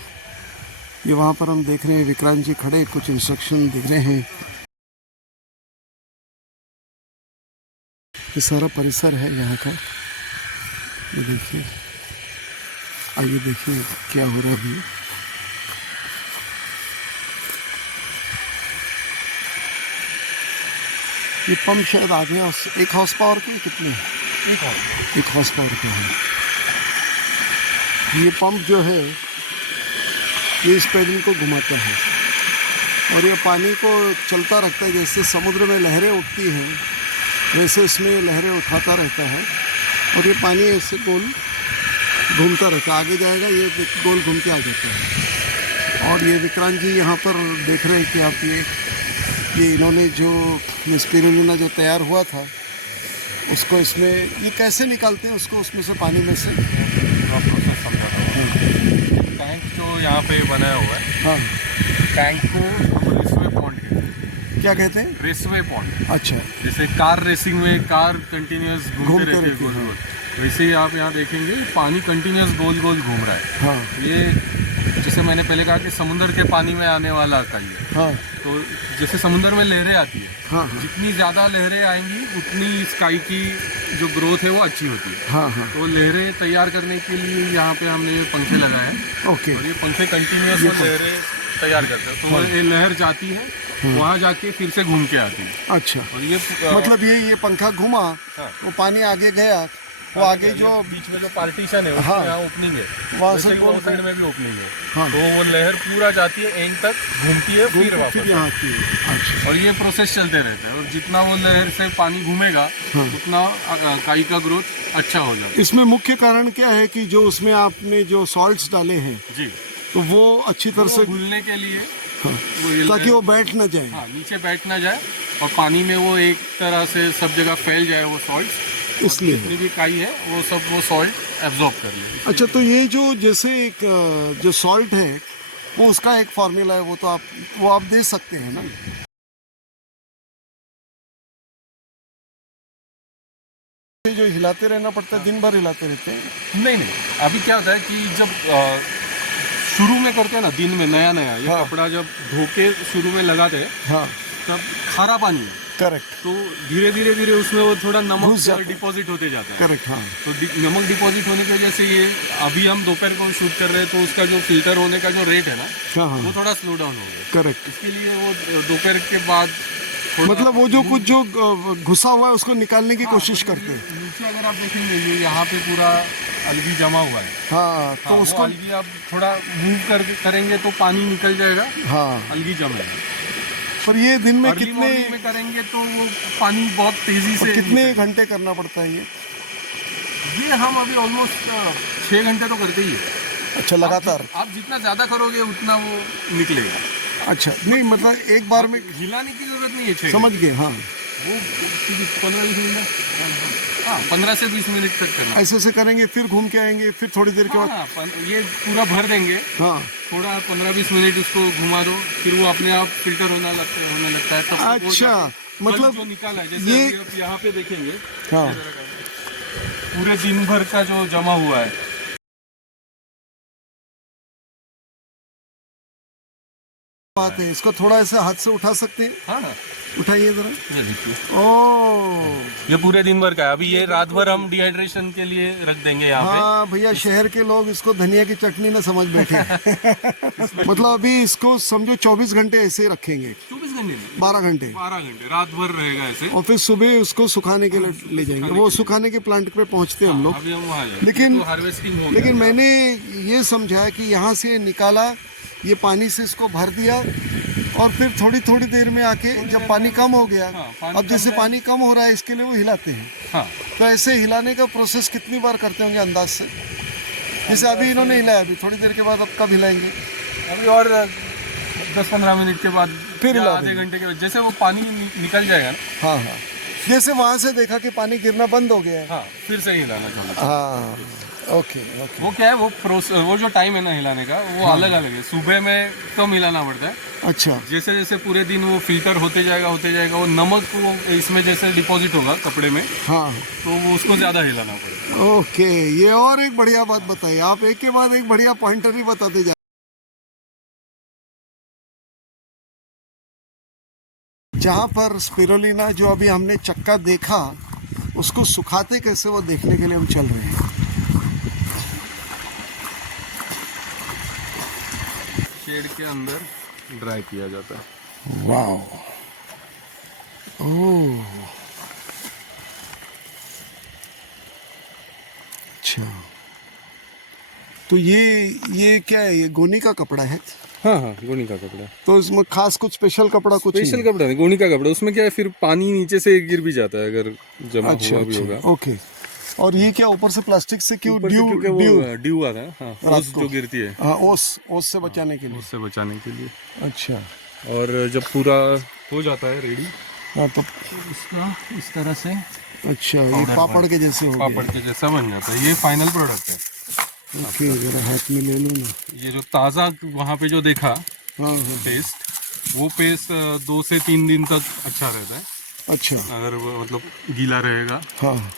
ये वहाँ पर हम देख रहे हैं विक्रांत जी खड़े, कुछ इंस्ट्रक्शन दिख रहे हैं। ये सारा परिसर है यहाँ का, ये देखिए, आइए देखिए क्या हो रहा है अभी। ये पंप शायद आगे 1 हॉर्स पावर के कितने, 1 हॉर्स पावर का है। ये पंप जो है ये इस पेडल को घुमाता है और ये पानी को चलता रखता है। जैसे समुद्र में लहरें उठती हैं वैसे इसमें लहरें उठाता रहता है, और ये पानी ऐसे गोल घूमता रहता है, आगे जाएगा ये गोल घूम के आ जाता है। और ये विक्रांत जी यहाँ पर देख रहे हैं कि आप ये इन्होंने जो स्पिरुलिना जो तैयार हुआ था उसको इसमें ये कैसे निकालते हैं उसको उसमें से, पानी में से। टैंक जो यहाँ पे बनाया हुआ है, हाँ, टैंक को हम रेसवे पॉन्ड कहते हैं। क्या कहते हैं? रेसवे पॉन्ड। अच्छा, जैसे कार रेसिंग में कार कंटिन्यूस घूमते रहती है गोल हाँ। गोल, वैसे ही आप यहाँ देखेंगे पानी कंटिन्यूस गोल गोल घूम रहा है। हाँ ये जैसे मैंने पहले कहा कि समुद्र के पानी में आने वाला इकाई है। हाँ तो जैसे समुद्र में लहरें आती है, हाँ जितनी ज़्यादा लहरें आएंगी उतनी इस काई की जो ग्रोथ है वो अच्छी होती है। हाँ हाँ, तो लहरें तैयार करने के लिए यहाँ पे हमने पंखे लगाए हैं, ओके, और ये पंखे कंटिन्यूस लहरें तैयार करते हैं। तो ये लहर जाती है, वहाँ जाके फिर से घूम के आती है। अच्छा, और ये मतलब ये पंखा घुमा, वो पानी आगे गया, वो आगे जो बीच में जो पार्टीशन है उसमें हाँ, यहाँ ओपनिंग है, वहाँ वैसे से ही वो साइड में भी ओपनिंग है। हाँ, तो वो लहर पूरा जाती है, एंड तक घूमती है, फिर वापस फिर यहाँ आती है। अच्छा, और ये प्रोसेस चलते रहते हैं, और जितना वो लहर से पानी घूमेगा हाँ। उतना काई का ग्रोथ अच्छा हो जाता इसमें मुख्य कारण क्या है कि जो उसमें आपने जो सॉल्ट्स डाले हैं है जी। तो वो अच्छी तरह से, घुलने के लिए हाँ, वो ये ताकि वो बैठ ना जाए। हाँ, नीचे बैठ ना जाए और पानी में वो एक तरह से सब जगह फैल जाए वो सॉल्ट, इसलिए जितनी भी काई है वो सब वो सॉल्ट एब्जॉर्ब कर ले। अच्छा, तो ये जो जैसे एक जो सॉल्ट है वो उसका एक फॉर्मूला है, वो तो आप दे सकते हैं ना। ये जो हिलाते रहना पड़ता है, दिन भर हिलाते रहते हैं। नहीं, अभी क्या होता है कि जब शुरू में करते हैं ना, दिन में नया ये हाँ। कपड़ा जब धो के शुरू में लगाते हैं, हाँ, तब खारा पानी है, करेक्ट, तो धीरे धीरे उसमें वो थोड़ा घुस नमक जाता है। डिपॉजिट होते जाता है। करेक्ट, हाँ तो नमक डिपॉजिट होने की वजह से ये अभी हम दोपहर को शूट कर रहे हैं, तो उसका जो फिल्टर होने का जो रेट है ना, हाँ हाँ, वो थोड़ा स्लो डाउन हो गया। करेक्ट। इसके लिए वो दोपहर के बाद थोड़ा मतलब वो जो कुछ जो घुसा हुआ है उसको निकालने की कोशिश करते हैं। नीचे अगर आप देखेंगे ये यहाँ पे पूरा अलगी जमा हुआ है। हाँ, तो हाँ, उसको वो अलगी आप थोड़ा मूव करेंगे तो पानी निकल जाएगा, हाँ, अलगी जमेगा। पर ये दिन में अर्ली कितने मॉर्निंग में करेंगे तो वो पानी बहुत तेजी से कितने घंटे करना पड़ता है ये? ये हम अभी ऑलमोस्ट 6 घंटे तो करते ही है। अच्छा, लगातार। आप जितना ज्यादा करोगे उतना वो निकलेगा। अच्छा, नहीं मतलब एक बार में हिलाने की जरूरत नहीं है। समझ गए, हाँ। वो 15-20 मिनट, हाँ 15 से 20 मिनट तक करना। ऐसे से करेंगे, फिर घूम के आएंगे, फिर थोड़ी देर के बाद हाँ, ये पूरा भर देंगे। हाँ, थोड़ा 15-20 मिनट उसको घुमा दो, फिर वो अपने आप फिल्टर होने लगता है। तब अच्छा, वो मतलब जो निकाला है, जैसे ये अभी आप यहाँ पे देखेंगे, हाँ, पूरे दिन भर का जो जमा हुआ है। बात है, इसको थोड़ा ऐसे हाथ से उठा सकते हैं। हाँ ना, उठाइए जरा। ये देखिए, ओ, ये पूरे दिन भर का है। अभी ये रात भर हम डिहाइड्रेशन के लिए रख देंगे यहाँ पे। हाँ भैया, शहर के लोग इसको धनिया की चटनी न समझ बैठे। मतलब अभी इसको समझो 24 घंटे ऐसे ही रखेंगे। 24 घंटे, 12 घंटे, 12 घंटे रात भर रहेगा ऐसे। और फिर सुबह उसको सुखाने के लिए ले जाएंगे। वो सुखाने के प्लांट पे पहुंचते हैं हम लोग। अभी हम वहाँ जाएंगे। लेकिन तो हार्वेस्टिंग हो गया। लेकिन मैंने ये समझा कि यहाँ से निकाला, ये पानी से इसको भर दिया, और फिर थोड़ी थोड़ी देर में आके जब पानी कम हो गया, अब जैसे पानी कम हो रहा है इसके लिए वो हिलाते हैं। हाँ, तो ऐसे हिलाने का प्रोसेस कितनी बार करते होंगे अंदाज से? जैसे अभी इन्होंने हिलाया, अभी थोड़ी देर के बाद अब कब हिलाएंगे? अभी और 10-15 मिनट के बाद, फिर हिला आधे घंटे के बाद, जैसे वो पानी निकल जाएगा ना। हाँ हाँ, जैसे वहां से देखा कि पानी गिरना बंद हो गया है। हाँ, फिर से हिलाना चाहिए। हाँ, ओके ओके। वो क्या है, वो जो टाइम है ना हिलाने का, वो अलग अलग है। सुबह में कम हिलाना पड़ता है। अच्छा, जैसे जैसे पूरे दिन वो फिल्टर होते जाएगा वो नमक वो इसमें जैसे डिपॉजिट होगा कपड़े में, हाँ, तो वो उसको ज्यादा हिलाना पड़ेगा। ओके। ये और एक बढ़िया बात बताई आप, एक के बाद एक बढ़िया पॉइंटर ही बताते जा। जहाँ पर स्पिरुलिना जो अभी हमने चक्का देखा, उसको सुखाते कैसे वो देखने के लिए हम चल रहे हैं। शेड के अंदर ड्राई किया जाता है। वाओ, ओह, अच्छा। तो ये क्या है, ये गोनी का कपड़ा है? हाँ हाँ, गोनी का कपड़ा। तो इसमें खास कुछ स्पेशल कपड़ा कुछ स्पेशल कपड़ा नहीं, गोनी का कपड़ा। उसमें क्या है, फिर पानी नीचे से गिर भी जाता है अगर जमा अच्छा, हुआ भी अच्छा, होगा। ओके। और ये क्या ऊपर से प्लास्टिक से क्यों? ऊपर से क्योंकि वो ड्यू आता है। हाँ, ओस जो गिरती है। हाँ, ओस से बचाने के लिए। उससे बचाने के लिए। अच्छा, और जब पूरा हो जाता है रेडी, हाँ, तो इसका इस तरह से अच्छा, ये पापड़ के जैसे हो पापड़ के जैसा बन जाता है। ये फाइनल प्रोडक्ट है। ओके, जरा हाथ में ले लो ना। ये जो ताज़ा वहाँ पे जो देखा हाँ हाँ, पेस्ट, वो पेस्ट 2 से 3 दिन तक अच्छा रहता है। अच्छा, अगर वो मतलब गीला रहेगा। हाँ,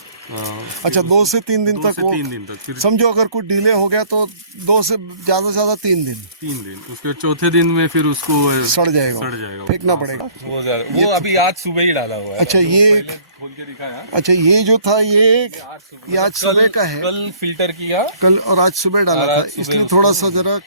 अच्छा, 2 से 3 दिन तक वो। 3 दिन तक, फिर समझो अगर कुछ डिले हो गया तो 2 से ज्यादा 3 दिन। 3 दिन, उसके चौथे दिन में फिर उसको सड़ जाएगा, फेंकना पड़ेगा। वो अभी आज सुबह ही डाला हुआ है। अच्छा, ये खोल के दिखाया। अच्छा, ये जो था ये आज सुबह का है। कल फिल्टर किया, कल और आज सुबह डाला था, इसलिए थोड़ा सा जरा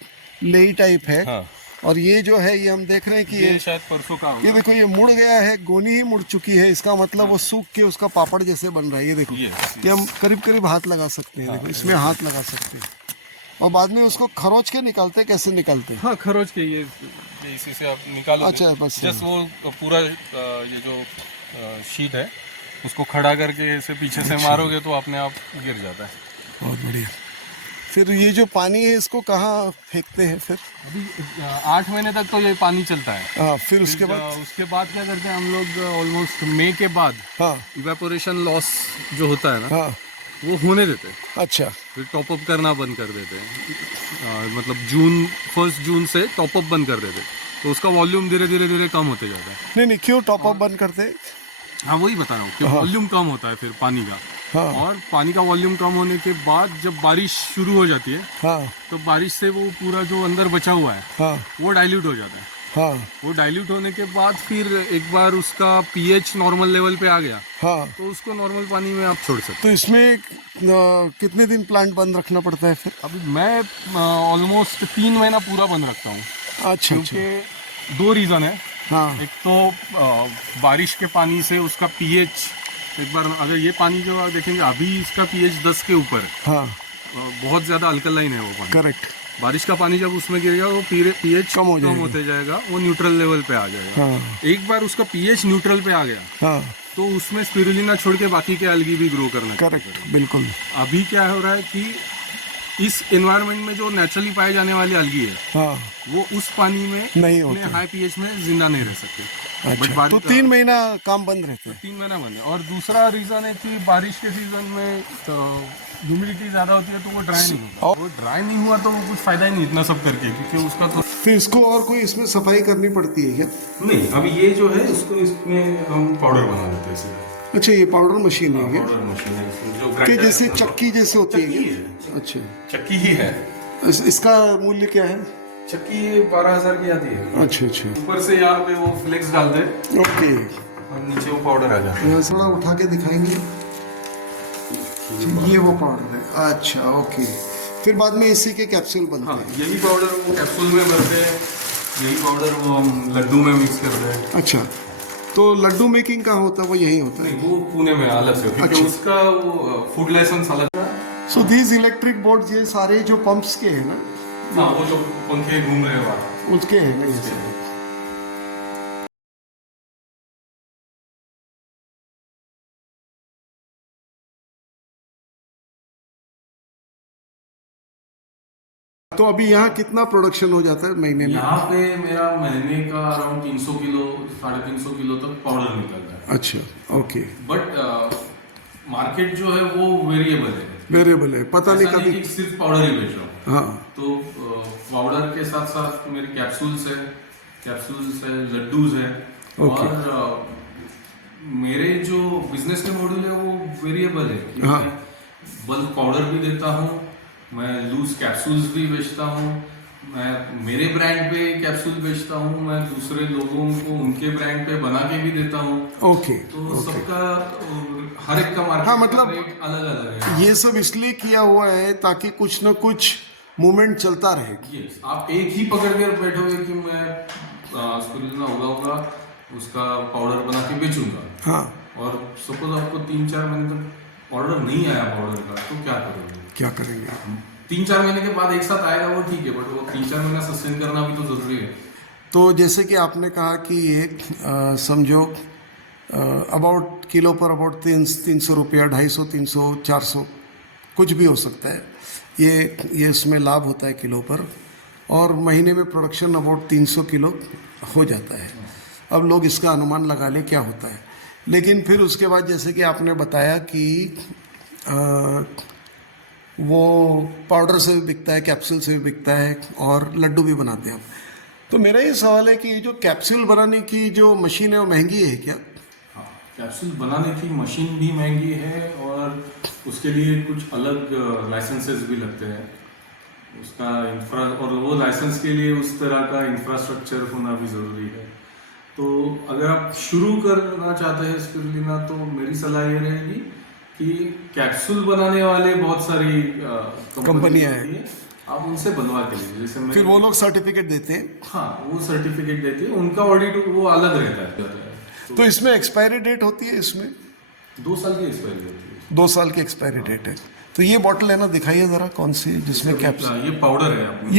लेई टाइप है। हाँ। और ये जो है, ये हम देख रहे हैं कि ये शायद परसों का होगा। ये देखो, ये मुड़ गया है, गोनी ही मुड़ चुकी है। इसका मतलब वो सूख के उसका पापड़ जैसे बन रहा है। ये देखो, कि हम करीब करीब हाथ लगा सकते हैं। देखो, इसमें हाथ लगा सकते हैं। और बाद में उसको खरोच के निकालते हैं। कैसे निकालते हैं? हाँ, खरोच के ये इसी से आप निकालो। अच्छा, बस जस्ट वो पूरा ये जो शीट है उसको खड़ा करके ऐसे पीछे से मारोगे तो अपने आप गिर जाता है। बहुत बढ़िया। फिर ये जो पानी है, इसको कहाँ फेंकते हैं फिर? अभी 8 महीने तक तो ये पानी चलता है। हाँ, फिर उसके बाद क्या करते हैं हम लोग, ऑलमोस्ट मई के बाद हाँ, इवेपोरेशन लॉस जो होता है ना, हाँ, वो होने देते हैं। अच्छा, फिर टॉप अप करना बंद कर देते हैं। मतलब 1 जून से टॉप अप बंद कर देते हैं, तो उसका वॉल्यूम धीरे धीरे कम होते जाता है। नहीं, क्यों टॉप अप बंद करते? हाँ, वही बता रहा हूँ कि वॉल्यूम कम होता है फिर पानी का। हाँ, और पानी का वॉल्यूम कम होने के बाद जब बारिश शुरू हो जाती है, हाँ, तो बारिश से वो पूरा जो अंदर बचा हुआ है, हाँ, वो डाइल्यूट हो जाता है। हाँ, वो डाइल्यूट होने के बाद फिर एक बार उसका पीएच नॉर्मल लेवल पे आ गया, हाँ, तो उसको नॉर्मल पानी में आप छोड़ सकते तो इसमें कितने दिन प्लांट बंद रखना पड़ता है फिर? हैं। अभी मैं ऑलमोस्ट 3 महीना पूरा बंद रखता हूँ। अच्छा, क्योंकि 2 रीज़न है। हाँ, एक तो बारिश के पानी से उसका पीएच, एक बार अगर ये पानी जो आप देखेंगे अभी इसका पीएच 10 के ऊपर, हाँ, बहुत ज़्यादा अल्कलाइन है वो पानी। करेक्ट। बारिश का पानी जब उसमें गिरेगा वो पीएच कम होते जाएगा, वो न्यूट्रल लेवल पे आ जाएगा। हाँ, एक बार उसका पीएच न्यूट्रल पे आ गया, हाँ, तो उसमें स्पिरुलिना छोड़ के बाकी के एल्गी भी ग्रो करना। करेक्ट, बिल्कुल। अभी क्या हो रहा है कि इस एनवायरनमेंट में जो नेचुरली पाए जाने वाली अलगी है हाँ वो उस पानी में नहीं अपने होता। हाई पीएच में जिंदा नहीं रह सकते। अच्छा, तो 3 महीना काम बंद रहता है। 3 महीना बंद है। और दूसरा रीजन है कि बारिश के सीजन में ह्यूमिडिटी ज्यादा होती है तो वो ड्राई नहीं होगा। वो ड्राई नहीं हुआ तो वो कुछ फायदा ही नहीं इतना सब करके, क्योंकि उसका तो फिर इसको और कोई इसमें सफाई करनी पड़ती है क्या? नहीं। अभी ये जो है इसको इसमें हम पाउडर बना देते हैं सीधा। अच्छा, ये पाउडर मशीन है क्या? पाउडर मशीन है इसमें जो कि ग्राइंडर जैसे चक्की जैसे होती है चक्की क्या? है। अच्छा, चक्की ही है। इसका मूल्य क्या है? चक्की 12,000 की आती है। अच्छा अच्छा, ऊपर से यहाँ पे वो फ्लेक्स डाल दे ओके। और नीचे वो पाउडर आ जाता है। यहाँ थोड़ा उठा के दिखाएंगे। ये वो पाउडर है, अच्छा ओके। फिर बाद में इसी के कैप्सूल बनते हाँ, हैं। यही पाउडर वो कैप्सूल में भरते हैं, यही पाउडर वो हम लड्डू में मिक्स करते हैं। अच्छा, तो लड्डू मेकिंग कहाँ होता है? वो यही होता है। नहीं, वो पुणे में अलग से, क्योंकि अच्छा। उसका वो फूड लाइसेंस अलग है। सो दीज इलेक्ट्रिक बोर्ड ये सारे जो पंप्स के हैं ना, हाँ, वो जो पंखे घूम रहे हैं वहाँ। उसके हैं ना ये सारे? तो अभी यहाँ कितना प्रोडक्शन हो जाता है महीने में? यहाँ पे मेरा महीने का अराउंड 300 किलो 350 किलो तक पाउडर निकलता है। अच्छा ओके। बट मार्केट जो है वो वेरिएबल है। वेरिएबल है, पता नहीं ऐसा कभी। कि सिर्फ पाउडर ही बेच रहा हूँ। हाँ, तो पाउडर के साथ साथ मेरे कैप्सूल्स है, लड्डूज है। Okay. और मेरे जो बिजनेस के मॉडल है वो वेरिएबल है कि हाँ। मैं बल्क पाउडर भी देता हूँ, मैं लूज कैप्सूल्स भी बेचता हूँ, मैं मेरे ब्रांड पे कैप्सूल बेचता हूँ, मैं दूसरे लोगों को उनके ब्रांड पे बना के भी देता हूँ। ओके तो ओके। सबका हर एक का मार्केट हाँ, मतलब रेट अलग अलग है। ये सब इसलिए किया हुआ है ताकि कुछ न कुछ मूवमेंट चलता रहे। Yes, आप एक ही पकड़ कर बैठोगे कि मैं स्पिरुलिना उगाऊंगा, उसका पाउडर बना के बेचूंगा, हाँ, और सपोज आपको 3-4 महीने तक ऑर्डर नहीं आया पाउडर का, तो क्या करोगे? क्या करेंगे? 3-4 महीने के बाद एक साथ आएगा वो ठीक है, बट वो 3-4 महीना सस्टेन करना भी तो जरूरी है। तो जैसे कि आपने कहा कि ये समझो अबाउट किलो पर अबाउट 300 रुपया, 250, 300, 400 कुछ भी हो सकता है। ये इसमें लाभ होता है किलो पर, और महीने में प्रोडक्शन अबाउट 300 किलो हो जाता है। अब लोग इसका अनुमान लगा ले क्या होता है। लेकिन फिर उसके बाद जैसे कि आपने बताया कि वो पाउडर से भी बिकता है, कैप्सूल से भी बिकता है, और लड्डू भी बनाते हैं आप। तो मेरा ये सवाल है कि ये जो कैप्सूल बनाने की जो मशीन है वो महंगी है क्या? हाँ, कैप्सूल बनाने की मशीन भी महंगी है, और उसके लिए कुछ अलग लाइसेंसेस भी लगते हैं, उसका इंफ्रा, और वो लाइसेंस के लिए उस तरह का इंफ्रास्ट्रक्चर होना भी ज़रूरी है। तो अगर आप शुरू करना चाहते हैं स्पिरुलिना, तो मेरी सलाह ये रहेगी कि कैप्सूल बनाने वाले बहुत सारी कंपनियां होती हैं, आप उनसे बनवा के लीजिए। जैसे मैं, फिर वो लोग सर्टिफिकेट देते हैं। हाँ, वो सर्टिफिकेट देती है, उनका ऑडिट वो अलग रहता है। तो इसमें एक्सपायरी डेट होती है? इसमें 2 साल की एक्सपायरी होती है। 2 साल की एक्सपायरी डेट है। तो ये बॉटल है ना, दिखाइए जरा कौन सी जिसमें कैप्सूल। ये पाउडर है आपने,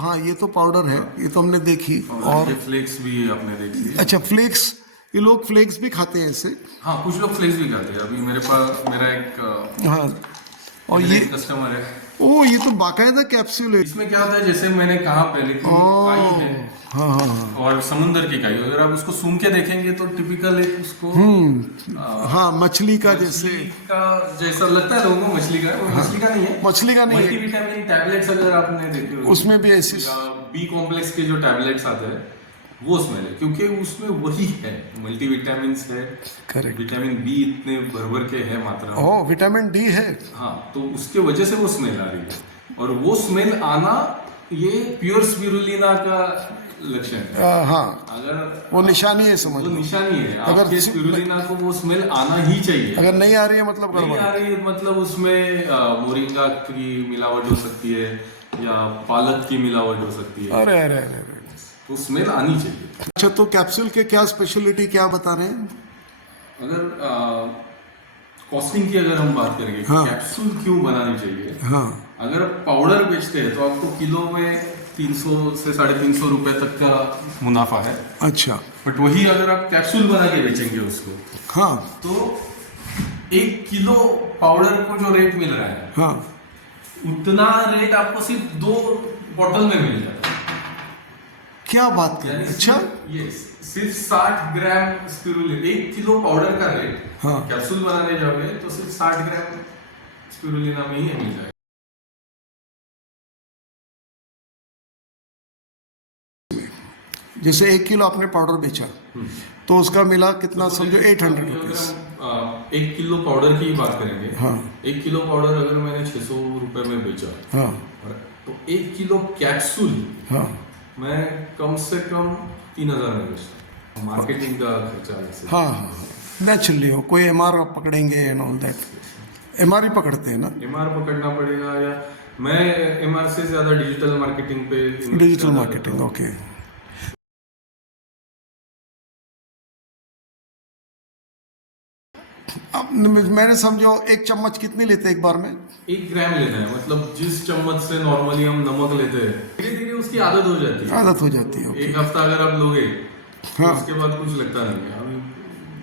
हाँ, ये तो पाउडर है, ये तो हमने देखी। और ये फ्लेक्स भी आपने देख ली। अच्छा, फ्लेक्स, ये लोग फ्लेक्स भी खाते हैं ऐसे? हाँ, कुछ लोग फ्लेक्स भी खाते हैं। अभी मेरे पास मेरा एक हाँ, और ये कस्टमर है, ओ, ये तो बाकायदा कैप्सूल है। इसमें क्या होता है, जैसे मैंने कहा पहले कि काई है, हाँ हाँ हाँ और समुंदर की काई, अगर आप उसको सूंघ के देखेंगे तो टिपिकल एक उसको हाँ, मछली का जैसे जैसा लगता है लोगों को, मछली का, वो मछली का नहीं है। मछली का नहीं है। मल्टीविटामिन टैबलेट्स अगर आपने देखे हो, उसमें भी ऐसी बी कॉम्प्लेक्स के जो टैबलेट्स आते हैं वो स्मेल है, क्योंकि उसमें वही है, मल्टीविटामिन है, करेक्ट। विटामिन बी इतने भर के है मात्रा में। ओ, विटामिन डी है। हाँ, तो उसके वजह से वो स्मेल आ रही है, और वो स्मेल आना ये प्योर स्पिरुलिना का लक्षण है। हाँ, अगर वो निशानी है, समझ वो लो। निशानी है, अगर आपके स्पिरुलिना को वो स्मेल आना ही चाहिए। अगर नहीं आ रही है मतलब नहीं गड़बड़ आ है। रही है मतलब उसमें मोरिंगा की मिलावट हो सकती है, या पालक की मिलावट हो सकती है, अरे अरे अरे अरे। तो स्मेल आनी चाहिए। अच्छा, तो कैप्सूल के क्या स्पेशलिटी क्या बता रहे हैं? अगर कॉस्टिंग की अगर हम बात करेंगे, हाँ। कैप्सूल क्यों बनानी चाहिए, हाँ, अगर पाउडर बेचते हैं तो आपको किलो में 300 से 350 रुपए तक का मुनाफा है। अच्छा, बट वही अगर आप कैप्सूल बना के बेचेंगे उसको, हाँ तो 1 किलो पाउडर को जो रेट मिल रहा है, हाँ, उतना रेट आपको सिर्फ 2 बॉटल में मिल जाता है। क्या बात कर यानी अच्छा ये सिर्फ 60 ग्राम स्पिरुलिना, 1 किलो पाउडर का रेट, हाँ। कैप्सूल बनाने जाओगे तो सिर्फ 60 ग्राम स्पिरुलिना में ही मिल जाएगा। जैसे 1 किलो आपने पाउडर बेचा तो उसका मिला कितना, समझो 800 रुपीज। 1 किलो पाउडर की बात करेंगे, हाँ। 1 किलो पाउडर अगर मैंने 600 रुपए में बेचा, हाँ तो 1 किलो कैप्सूल हाँ मैं कम से कम 3000 में बेचता। मार्केटिंग का खर्चा वैसे। हाँ हाँ नेचुरली हो, कोई एमआर पकड़ेंगे एंड ऑल दैट, एमआर ही पकड़ते हैं ना। एमआर पकड़ना पड़ेगा, या मैं एमआर से ज्यादा डिजिटल मार्केटिंग पे डिजिटल मार्केटिंग, ओके। अब मैंने समझो 1 चम्मच कितनी लेते हैं एक बार में? 1 ग्राम लेना है, मतलब जिस चम्मच से नॉर्मली हम नमक लेते हैं, धीरे धीरे उसकी आदत हो जाती है। आदत हो जाती है, 1 हफ्ता अगर आप लोगे हाँ। तो उसके बाद कुछ लगता नहीं है। अभी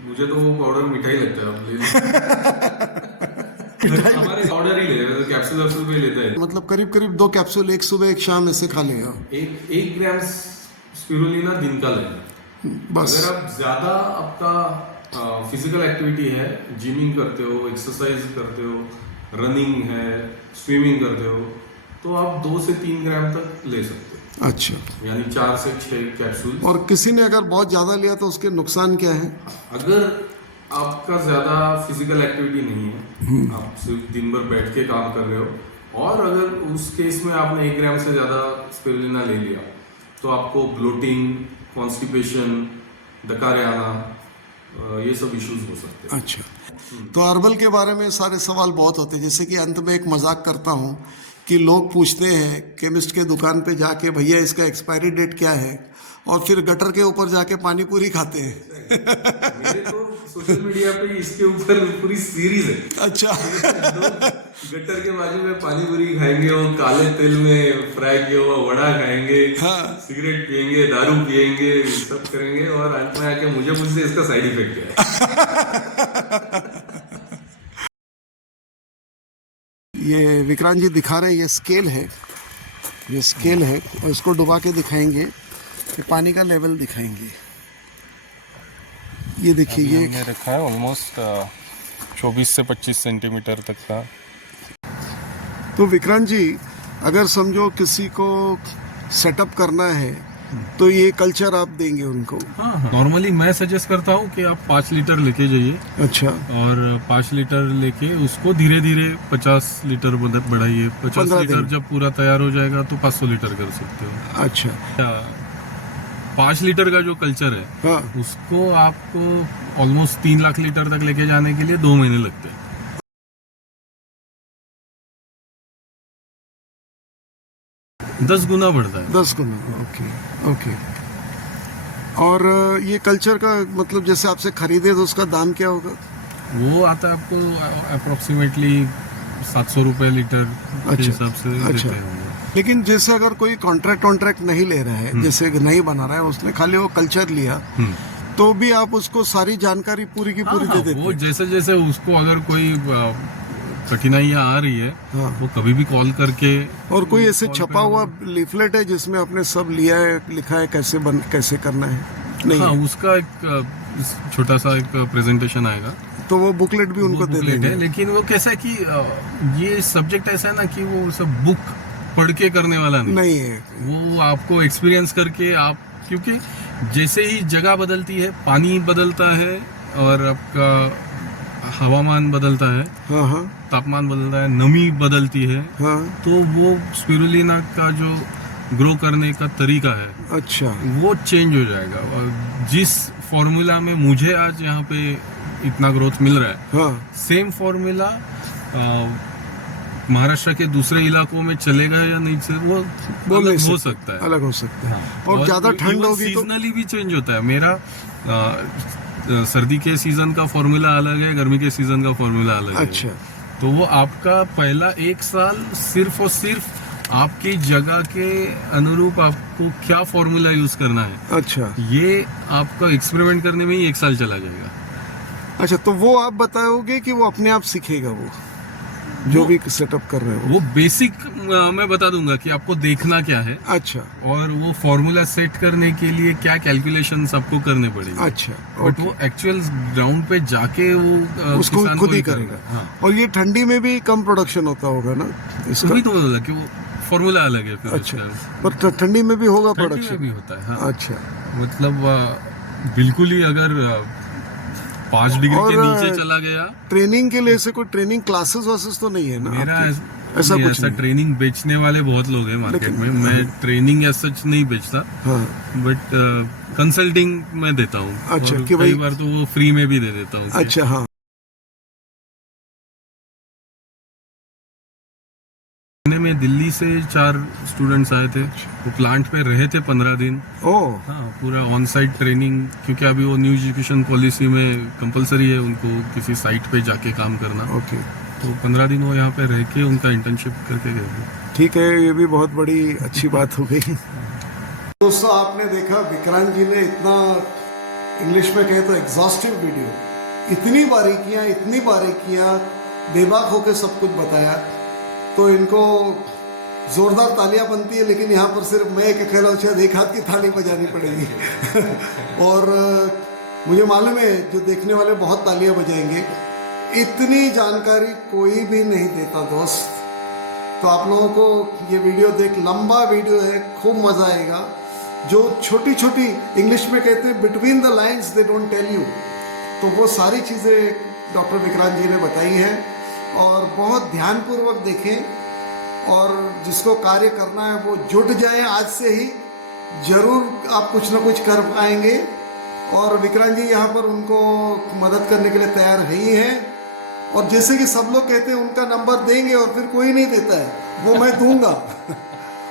मुझे तो वो पाउडर मीठा ही लगता है, अब ले हमारे पाउडर ही ले रहे हैं, कैप्सूल वैप्सूल भी लेते हैं। मतलब करीब करीब 2 कैप्सूल, एक सुबह एक शाम ऐसे खा लेगा। 1 ग्राम स्पिरुलिना दिन का लेना। बस अगर आप ज्यादा आपका फिजिकल एक्टिविटी है, जिमिंग करते हो, एक्सरसाइज करते हो, रनिंग है, स्विमिंग करते हो, तो आप 2 से 3 ग्राम तक ले सकते हो। अच्छा, यानी 4 से 6 कैप्सूल। और किसी ने अगर बहुत ज्यादा लिया तो उसके नुकसान क्या है? अगर आपका ज्यादा फिजिकल एक्टिविटी नहीं है, आप सिर्फ दिन भर बैठ के काम कर रहे हो, और अगर उस केस में आपने 1 ग्राम से ज्यादा स्पिरुलिना ले लिया, तो आपको ब्लोटिंग, कॉन्स्टिपेशन, डकारे आना, ये सब इश्यूज हो सकते हैं। अच्छा, तो हर्बल के बारे में सारे सवाल बहुत होते हैं। जैसे कि अंत में एक मजाक करता हूँ कि लोग पूछते हैं केमिस्ट के दुकान पे जाके, भैया इसका एक्सपायरी डेट क्या है, और फिर गटर के ऊपर जाके पानी पूरी खाते हैं। मेरे तो सोशल मीडिया पे इसके ऊपर पूरी सीरीज है। अच्छा गटर के बाजू में पानी पूरी खाएंगे, वो काले तेल में फ्राई किया हुआ वड़ा खाएंगे, हाँ। सिगरेट पियेंगे, दारू पियेंगे, सब करेंगे, और अंत में आके मुझे पूछते इसका साइड इफेक्ट क्या है। ये विक्रांत जी दिखा रहे हैं, ये स्केल है, ये स्केल है, और इसको डुबा के दिखाएंगे, ये पानी का लेवल दिखाएंगे। ये देखिए, ये हमने रखा है ऑलमोस्ट 24 से 25 सेंटीमीटर तक का। तो विक्रांत जी, अगर समझो किसी को सेटअप करना है तो ये कल्चर आप देंगे उनको? हाँ, नॉर्मली मैं सजेस्ट करता हूँ कि आप 5 लीटर लेके जाइए, अच्छा, और 5 लीटर लेके उसको धीरे धीरे 50 लीटर बढ़ाइए। 50 15 लीटर दिन। जब पूरा तैयार हो जाएगा तो 500 लीटर कर सकते हो। अच्छा, 5 लीटर का जो कल्चर है, हाँ, उसको आपको ऑलमोस्ट 3 लाख लीटर तक लेके जाने के लिए 2 महीने लगते हैं। 10 गुना बढ़ता है। 10 गुना, ओके ओके। और ये कल्चर का मतलब जैसे आपसे खरीदे तो उसका दाम क्या होगा? वो आता है आपको अप्रोक्सीमेटली 700 रुपए लीटर के अच्छा, हिसाब से अच्छा। देते हैं। लेकिन जैसे अगर कोई कॉन्ट्रैक्ट नहीं ले रहा है, जैसे नहीं बना रहा है, उसने खाली वो कल्चर लिया, तो भी आप उसको सारी जानकारी पूरी की पूरी दे देते वो हैं? जैसे जैसे उसको अगर कोई कठिनाइयाँ आ रही है, हाँ। वो कभी भी कॉल करके। और कोई ऐसे छपा हुआ लीफलेट है जिसमें आपने सब लिया है, लिखा है कैसे करना है? नहीं हाँ, है। उसका एक छोटा सा एक प्रेजेंटेशन आएगा, तो वो बुकलेट भी उनको वो दे बुकलेट देंगे? है। लेकिन वो कैसा है कि ये सब्जेक्ट ऐसा है ना कि वो सब बुक पढ़ के करने वाला नहीं है। वो आपको एक्सपीरियंस करके आप, क्योंकि जैसे ही जगह बदलती है, पानी बदलता है, और आपका हवामान बदलता है, हाँ हाँ तापमान बदलता है, नमी बदलती है, हाँ, तो वो स्पिरुलिना का जो ग्रो करने का तरीका है, अच्छा, वो चेंज हो जाएगा। और जिस फॉर्मूला में मुझे आज यहाँ पे इतना ग्रोथ मिल रहा है, हाँ, सेम फॉर्मूला महाराष्ट्र के दूसरे इलाकों में चलेगा या नहीं चलेगा, वो अलग हो सकता है। अलग हो सकता है। और ज्यादा ठंड होगी तो? सीजनली भी चेंज होता है। मेरा सर्दी के सीजन का फॉर्मूला अलग है, गर्मी के सीजन का फॉर्मूला अलग है। अच्छा, तो वो आपका पहला 1 साल सिर्फ और सिर्फ आपकी जगह के अनुरूप आपको क्या फॉर्मूला यूज करना है, अच्छा, ये आपका एक्सपेरिमेंट करने में ही 1 साल चला जाएगा। अच्छा। तो वो आप बताओगे कि वो अपने आप सीखेगा? वो जो भी सेटअप कर रहे हो? वो बेसिक मैं बता दूंगा कि आपको देखना क्या है, अच्छा और वो फॉर्मूला सेट करने के लिए क्या कैलकुलेशन आपको करने पड़ेगे। अच्छा, बट वो एक्चुअल ग्राउंड पे जाके वो उसको किसान खुद को ही करना करेगा। है। हाँ, और ये ठंडी में भी कम प्रोडक्शन होता होगा ना इसका? तभी तो बोला कि वो फॉर्मूला अलग है फिर अच्छा, उसका। पर ठंडी में भी होगा ठंडी में प्रोडक्शन? भी होता है। हाँ, अच्छा, मतलब बिल्कुल ही अगर 5 डिग्री और के नीचे चला गया। ट्रेनिंग के लिए से कोई ट्रेनिंग क्लासेस वासेस तो नहीं है ना मेरा आपके? ऐसा कुछ ऐसा नहीं। ट्रेनिंग बेचने वाले बहुत लोग हैं मार्केट में। मैं ट्रेनिंग एज सच नहीं बेचता, हाँ, बट कंसल्टिंग मैं देता हूँ। अच्छा, और कि कई भाई- बार तो वो फ्री में भी दे देता हूँ कि अच्छा, हाँ। महीने में दिल्ली से 4 स्टूडेंट्स आए थे। वो प्लांट पे रहे थे 15 दिन। ओह, हाँ, पूरा ऑन साइट ट्रेनिंग, क्योंकि अभी वो न्यू एजुकेशन पॉलिसी में कंपलसरी है उनको किसी साइट पे जाके काम करना। ओके, तो 15 दिन वो यहाँ पे रह के उनका इंटर्नशिप करके गए थे। ठीक है, ये भी बहुत बड़ी अच्छी बात हो गई। दोस्तों, आपने देखा विक्रांत जी ने इतना, इंग्लिश में कहे तो एग्जॉस्टिव वीडियो, इतनी बारीकियां बेबाक होकर सब कुछ बताया। तो इनको जोरदार तालियां बनती है, लेकिन यहाँ पर सिर्फ मैं एक अकेला शायद एक हाथ की ताली बजानी पड़ेगी। और मुझे मालूम है जो देखने वाले बहुत तालियां बजाएंगे। इतनी जानकारी कोई भी नहीं देता दोस्त। तो आप लोगों को ये वीडियो देख, लंबा वीडियो है, खूब मजा आएगा। जो छोटी छोटी, इंग्लिश में कहते हैं between the lines they don't tell you, तो वो सारी चीज़ें डॉक्टर विक्रांत जी ने बताई हैं। और बहुत ध्यानपूर्वक देखें, और जिसको कार्य करना है वो जुट जाए आज से ही, जरूर आप कुछ ना कुछ कर पाएंगे। और विक्रांत जी यहाँ पर उनको मदद करने के लिए तैयार है ही हैं। और जैसे कि सब लोग कहते हैं उनका नंबर देंगे और फिर कोई नहीं देता है, वो मैं दूंगा।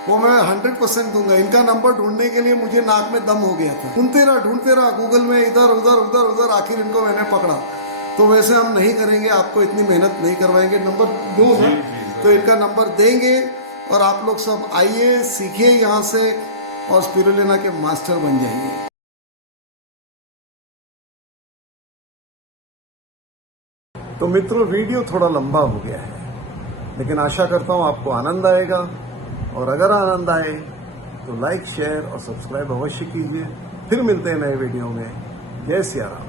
वो मैं 100% दूंगा। इनका नंबर ढूंढने के लिए मुझे नाक में दम हो गया था। ढूंढते रहा गूगल में, इधर उधर, आखिर इनको मैंने पकड़ा। तो वैसे हम नहीं करेंगे, आपको इतनी मेहनत नहीं करवाएंगे। नंबर दूँ ना, तो इनका नंबर देंगे और आप लोग सब आइए, सीखिए यहाँ से और स्पिरुलिना के मास्टर बन जाइए। तो मित्रों, वीडियो थोड़ा लंबा हो गया है, लेकिन आशा करता हूँ आपको आनंद आएगा। और अगर आनंद आए तो लाइक, शेयर और सब्सक्राइब अवश्य कीजिए। फिर मिलते हैं नए वीडियो में। जय सिया राम।